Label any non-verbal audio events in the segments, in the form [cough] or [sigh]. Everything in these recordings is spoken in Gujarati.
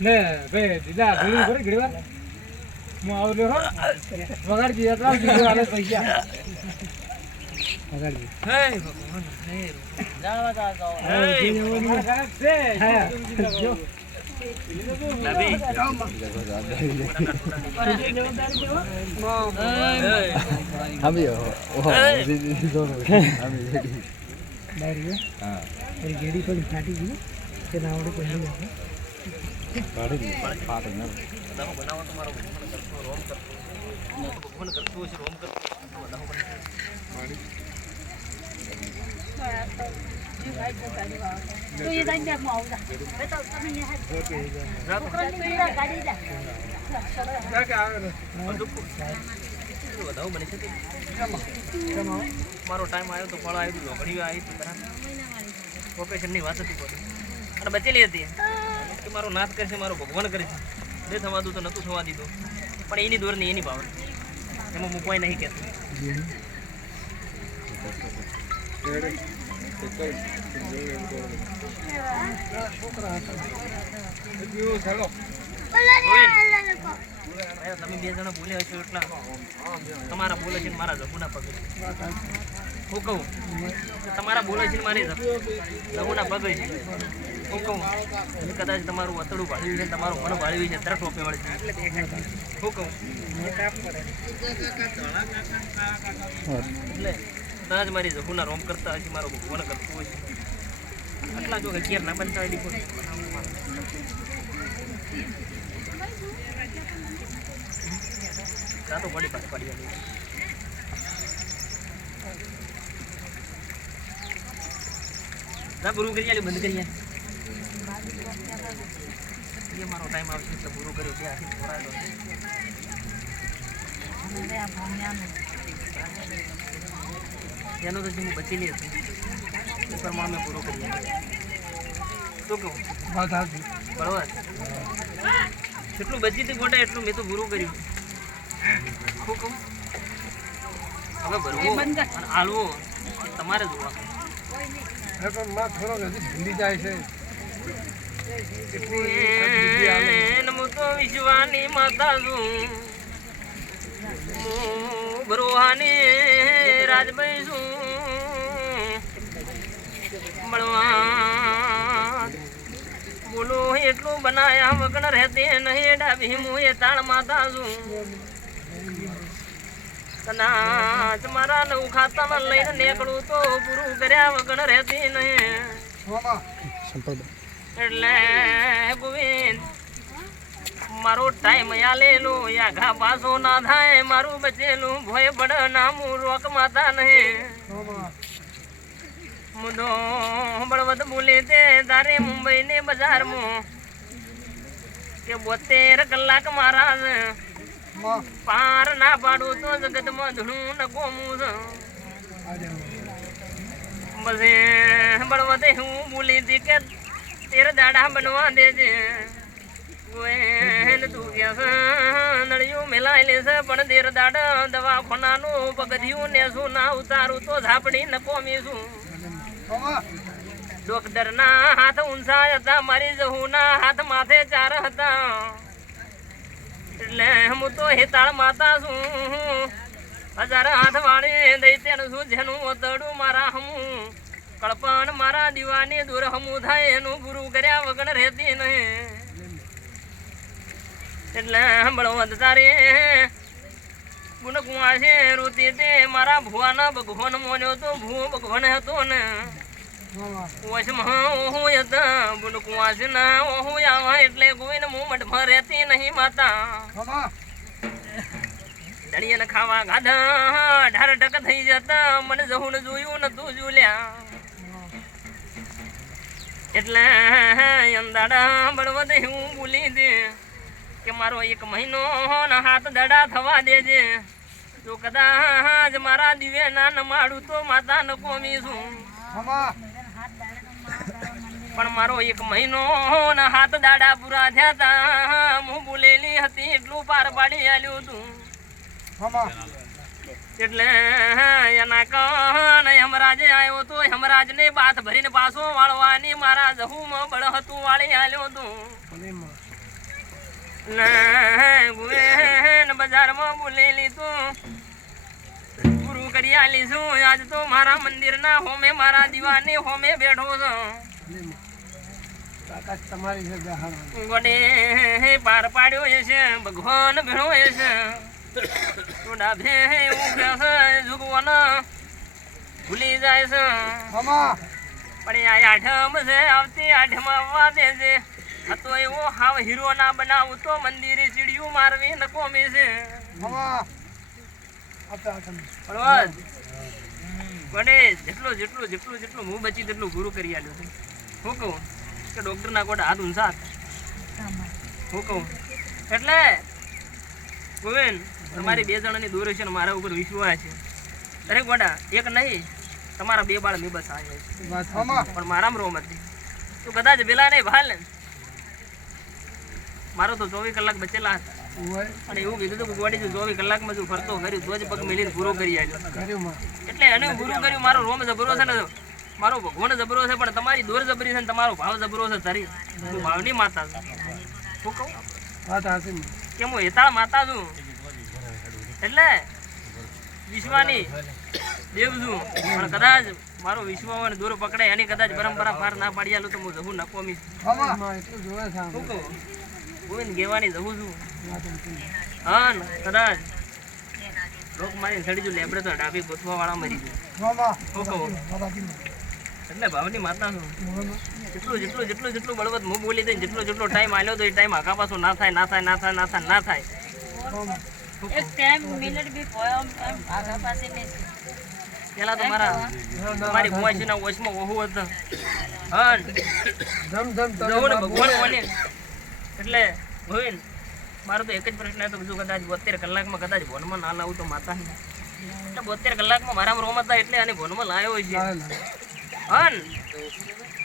ને ભાઈ દીદા ઘડી ઘડી ઘડી વાર. હું આવું લ્યો હો. વગાડજી યાત્રા દીધું આવે પૈસા. વગાડજી. હે? ફાટી ગઈ. કે ના આવડે એ મારો ટાઈમ આવ્યો તો ફળ આવ્યું ઘણી આવી હતી બરાબર. ઓપરેશનની વાત હતી પોતે અને બચેલી હતી. કે મારો નાથ કરશે, મારો ભગવાન કરશે. બે થવા દઉં તો નહોતું થવા દીધું. પણ એની દોરની એની ભાવના. એમાં મૂકવાય નહીં કહેતો. તમે બે જણા બોલ્યા હશો એટલા. તમારા બોલે છે મારા જગુના પગે. હું કહું તમારા બોલે છે મારી જગુના પગે છે. હું કહું કદાચ તમારું અતડું ભાળ્યું છે તમારું મન ભાળ્યું છે તરફ ટોપે વળે છે. હું કહું એટલે કદાચ મારી જગુના રોમ કરતા હશે, મારો ભગવાન કરતો હોય છે. આટલા જો અગિયાર ના બનતા હોય દીપો તો પડી પાછી પડી ના પૂરું કરી આલે બંધ કરી આલ્યું. એ મારો ટાઈમ આવશે એટલે પૂરું કર્યું. ત્યાં આથી થોડા તો. એનો તો હું બચેલી હતી એ પ્રમાણે મેં પૂરું કરી આલ્યું. શું કહું. બરોબર? જેટલું બચી હતી ગોટા એટલું મેં તો પૂરું કર્યું. શું કહું? હવે ભરવું. આલવો. તમારે જોવા એ પણ માં થોડોક હજી ભૂલી જાય છે. હું રાજભાઈ છું. મળવા. બોલો, એટલું બનાયા વગણ રહેતી નહીં ડાબી, હું એ તાળ માતા છું. કદાચ મારા નવ ખાતામાં લઈને નીકળું તો પૂરું કર્યા વગર રહેતી નહીં એટલે ગોવિંદ મારો ટાઈમ આલેલો યાઘા પાસો ના થાય મારું બચેલું ભોય બડ નામું રોક માતા નહીં. મુદો બળવદ બોલે તે તારે મુંબઈ ને બજારમાં કે બોતેર કલાક મારા. માં, પાર ના પાડું તો જગતમાં ધૂણું ન કોમું છે બસે બળવતે હું બોલી હતી કે તેર દાડા બનવા દેજે. ગોયલ તું કે છે, નળિયું મિલાઈ લેશે પણ તેર દાડા દવાખાનાનું પગથિયું ને શું ના ઉતારું તો ઝાપડી ન કોમીશું મામા, ડોક્ટર ના હાથ ઊંચા હતા મારી જહુના હાથ માથે ચાર હતા. એટલે હું તો હેતાળ માતા છું. હજાર હાથ વાળી દઈ છું જેનું વતડું મારા હમું. કળપણ મારા દીવાની દૂર હમું થાય, એનું ગુરુ કર્યા વગર રહેતી નહીં. એટલે બળવંત તારે ગુણ કુવા છે રૂતી તે મારા ભુવાના ભગવાન મોન્યો તો ભૂ ભગવાન હતો ને. વશમાં ઓહું હતા બુન કુવાસ ના ઓહું આવા એટલે કોઈને મઠમાં નહીં માતા દળિયન ખાવા ગાધા ઢાર ટક થઈ જતા મને જહું ને જોયું નતું જોલ્યા એટલે અંદાડા બળવદ હું બોલી દે કે મારો એક મહિનો હાથ દડા થવા દેજે જો કદાચ મારા દિવે ના નમાડું તો માતા ન કોમી છું. પણ મારો એક મહિનો ના હાથ દાડા પૂરા થયા તા હું બોલેલી હતી એટલું પાર પાડી આલ્યું તું. એટલે એના કણ યમરાજે આવ્યો તો યમરાજ ને બાથ ભરીને પાછો વાળવાની મારા જહુમાં બળ હતું વાળી આલ્યો તું. માં. ગુવેન બજારમાં બોલેલી તું. પૂરું કરી આલી છું આજ તો મારા મંદિરના હોમે મારા દીવાને હોમે બેઠો છું તાકાત તમારી છે બેહાડવાની. ગોડે પાર પાડ્યો છે ભગવાન ભેળો છે. તો ભે ઉભ્યો છે જુગવાનો ભૂલી જાય છે. મામા! પણ આ આઠમ છે આવતી આઠમ આવવા દે છે. આ તો એવો હાવ હીરો ના બનાવું તો મંદિરે ચીડિયું મારવી ન કોમે છે. મામા! જેટલું જેટલું જેટલું જેટલું ગોડે જેટલો જેટલો જેટલો જેટલો હું બચી તેટલું ગુરુ કરી આલ્યો છે. હું કહું? કે ડોક્ટરના કોટ હાથ ઊંચા હતા. હું કહું. એટલે ગોવિંદ તમારી બે જણાની દૂર છે ને મારા ઉપર વિશ્વાસ છે. અરે ગોડા એક નહીં તમારા બે બાળ મેં બસ આવ્યા છે. પણ મારામાં રોમ હતી. તું કદાચ પેલા નહીં ભાલ ને. મારો તો ચોવીસ કલાક બચેલા હતા. અને એવું કીધું હતું કે ગોડી જો ચોવીસ કલાકમાં જો ફરતો કર્યું તો જ પગ મેલીને પૂરો કરી આવ્યો એટલે એને પૂરું કર્યું મારો રોમ જબરો છે ને. મારો ભગવાન જબરો છે પણ તમારી દોર જબરી છે ને તમારો ભાવ જબરો છે તારી તું ભાવની માતા છે હું કહું વાત હાસી કે હું હેતાળ માતા છું એટલે વિશ્વાની દેવ છું પણ કદાચ મારો વિશ્વ અને દૂર પકડે એની કદાચ પરંપરા પાર ના પાડી આલું તો હું જવું નકોમી. શું કહું ગોવિંદ ગેવાની જવું છું હા ને કદાચ લોક મારી સડી જો લેબડે તો ડાબી ગોથવા વાળા મરી ગયું શું કહું. એટલે ભાવની માતા છું જેટલું જેટલું જેટલું જેટલું બળવત હું બોલી દઈ જેટલો જેટલો ટાઈમ આલ્યો તો એ ટાઈમ આખા પાછો ના થાય ના થાય ના થાય ના થાય ના થાય. એક ટાઈમ મિનિટ બી પોયો પાસે પેલા તમારા તમારી ભુવાજીના હતા. હા. ભગવાન બોલે. એટલે ગોવિંદ મારો તો એક જ પ્રશ્ન હતો બીજું કદાચ બોતેર કલાકમાં કદાચ ભોનમાં ના લાવું તો માતા. એટલે બોતેર કલાકમાં મારામાં રોમ હતા એટલે આને ભોનમાં લાવ્યો છે. લાવે.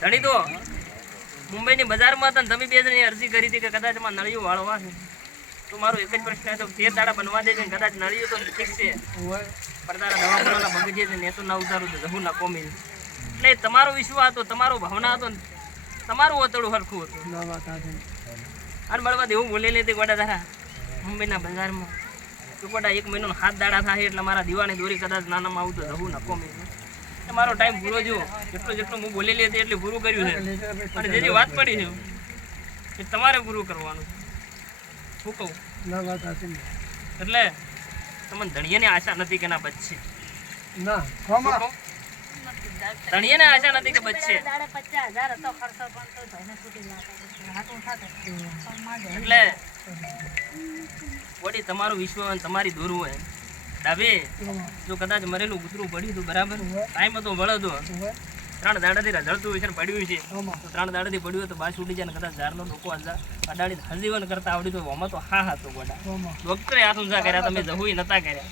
ધણી તો મુંબઈની બજારમાં હતા તમે બે જણી અરજી કરી હતી કે કદાચમાં નળિયું વાળવા છે. તો મારો એક જ પ્રશ્ન હતો તેર દાડા બનવા દે છે કદાચ નળિયું તો ઠીક છે. પણ તારા દવાખાનાના બગીચે છે ને તો ના ઉતારું તો જવું ના કોમી એટલે તમારો વિશ્વાસ હતો તમારો ભાવના હતો ને તમારું ઓતડું હરખું હતું. અને બળવા એવું બોલેલી હતી ગોડા તારા મુંબઈના બજારમાં. તો ગોડા એક મહિનો હાથ દાડા થાય એટલે મારા દીવાની દોરી કદાચ નાનામાં આવું તો જવું ના કોમી એટલે મારો ટાઈમ પૂરો જો જેટલો જેટલો હું બોલેલી હતી એટલે પૂરું કર્યું છે. અને જે જે વાત પડી છે એ તમારે પૂરું કરવાનું. શું કહું? એટલે તમને ધણીયાની આશા નથી કે ના બચશે? ધણીયાને આશા નથી કે બચશે? એટલે વળી તમારું વિશ્વ તમારી દોરવું હોય. ડાબે જો કદાચ મરેલું કૂતરું પડ્યું હતું બરાબર? ટાઈમ હતો બળદ હતો. ત્રણ દાડાથી રઝળતું હોય છે પડ્યું છે. તો ત્રણ દાડાથી પડ્યું હોય તો બાસ ઉડી જાય ને કદાચ ઝાડનો ડોકો અડાડી હજીવન કરતા આવડી તો આમાં તો હા હા તો ગોડા ડોક્ટરે હાથ ઊંચા કર્યા તમે જવું નતા કર્યા.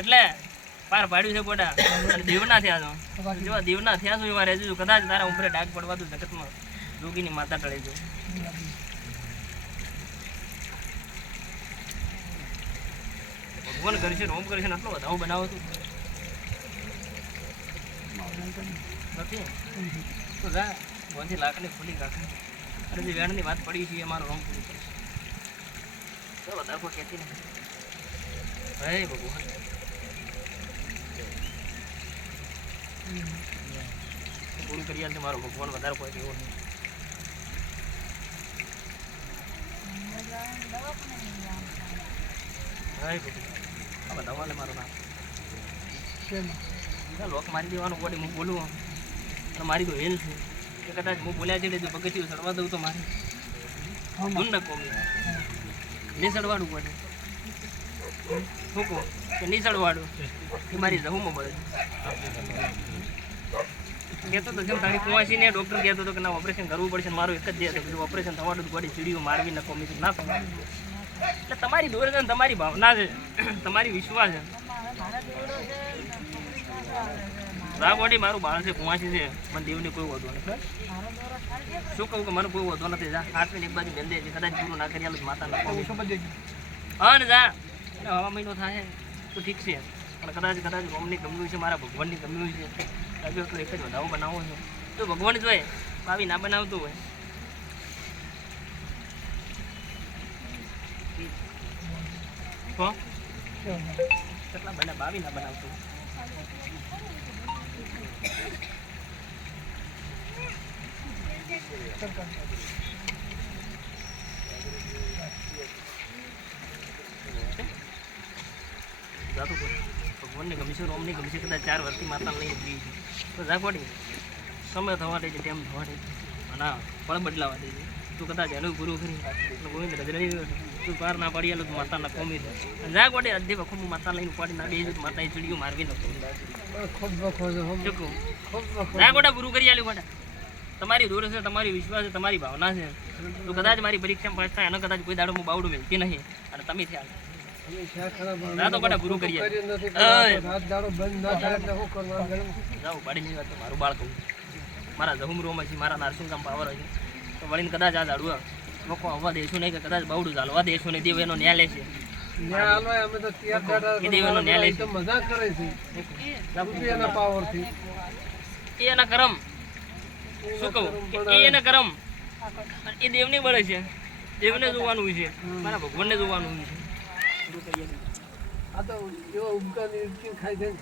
એટલે પાર પાડ્યું છે ગોડા. અને દેવના થયા છો. જેવા દેવના થયા છો એવા રહેજો. કદાચ તારા ઉપર ડાક પડવા તો જગતમાં જોગીની માતા ટળી જો ભગવાન કરશે ઓમ કરશે આટલો વધાવો બનાવો તું. નથી? તો જા, ભગવાનથી લાકડી ખુલી કાઢે અને જે વેણની વાત પડી છે, એ મારો રોમ પૂરી કરશે તો વધારે કોઈ કહેતી નથી. હે ભગવાન. પૂરું કરી આલજે મારો ભગવાન વધારે કોઈ કેવો નહીં. હે ભગવાન. લે મારું નામ. લોક મારી દેવાનું બોડી હું બોલું. અને મારી તો હેલ છે. કે કદાચ હું બોલ્યા છે જો પગથિયું ચડવા દઉં તો મારે. ધૂન ન નહીં ચડવાડું પડે શું કહું કે નહીં ચડવાડું એ મારી રહુમાં પડે કહેતો તો જેમ તારી કુવાસીને ડૉક્ટર કહેતો હતો કે ના ઓપરેશન કરવું પડશે મારું એક જ દે હતું. ઓપરેશન થવાનું ગોડી ચીડીઓ મારવી ન કોમી ના થવાનું એટલે તમારી દોર છે તમારી ભાવના છે. [clears throat] તમારી વિશ્વાસ છે. રાગવાડી મારું બાળ છે, કુવાસી છે. મને દેવની કોઈ વધુ નથી શું કહું કે મને કોઈ વધુ નથી, જા. આઠમી એક બાજુ બેંદે છે. કદાચ પૂરું ના કરી આલું માતા હા ને જા. હવા મહિનો થાય તો ઠીક છે. પણ કદાચ કદાચ રોમની ગમ્યું છે, મારા ભગવાનની ગમ્યું છે. એક જ વધાવો બનાવો છે. તો ભગવાન જોઈએ ભાવી ના બનાવતું હોય. કહો કેટલા બના બાવી ના બનાવતો જાતું ભગવાનને ગમે છે, રોમને ગમે છે, કદાચ ચાર વર્ષથી માતા લઈ છે. તો જાગવાડી સમય થવા દે છે તેમ થવા દે અને ફળ બદલાવા દે છે. તું કદાચ એનું પૂરું કરી ગોવિંદ તું પાર ના પાડી એલો માતા ના કોમી દે. અને જાગવાડે અડધી વખત હું માતા લઈને ઉપાડી ના બેસી માતા માતાએ મારવી નતો ખૂબ ખૂબ. જા જાગવાડા પૂરું કરી આલ્યું ગોડા. તમારી દૂર છે તમારી વિશ્વાસ છે તમારી ભાવના છે. તું કદાચ મારી પરીક્ષામાં પાસ થાય એનો કદાચ કોઈ દાડો હું બાવડું મિલતી નહીં. અને તમે થયા ના તો બધા પૂરું કરીએ રાત દાડો બંધ ના થાય એટલે શું કરવાનું? જાઉં પાડી વાત મારું બાળક મારા જહુમ રોમાં છે મારા નારસિંગ કામ પાવર છે. તો વળીને કદાચ આ દાડું લોકો આવવા દેશું નહીં કે કદાચ બહુડું ચાલવા દેશું નહીં દેવ એનો ન્યાય લેશે એના કરમ. શું કહું? એના કરમ. એ દેવને બળે છે. દેવને જોવાનું છે. મારા ભગવાનને જોવાનું છે. આ તો એવા ઉપકાર ખાઈ જાય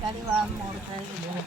ગાડી વાળા મોડ થાય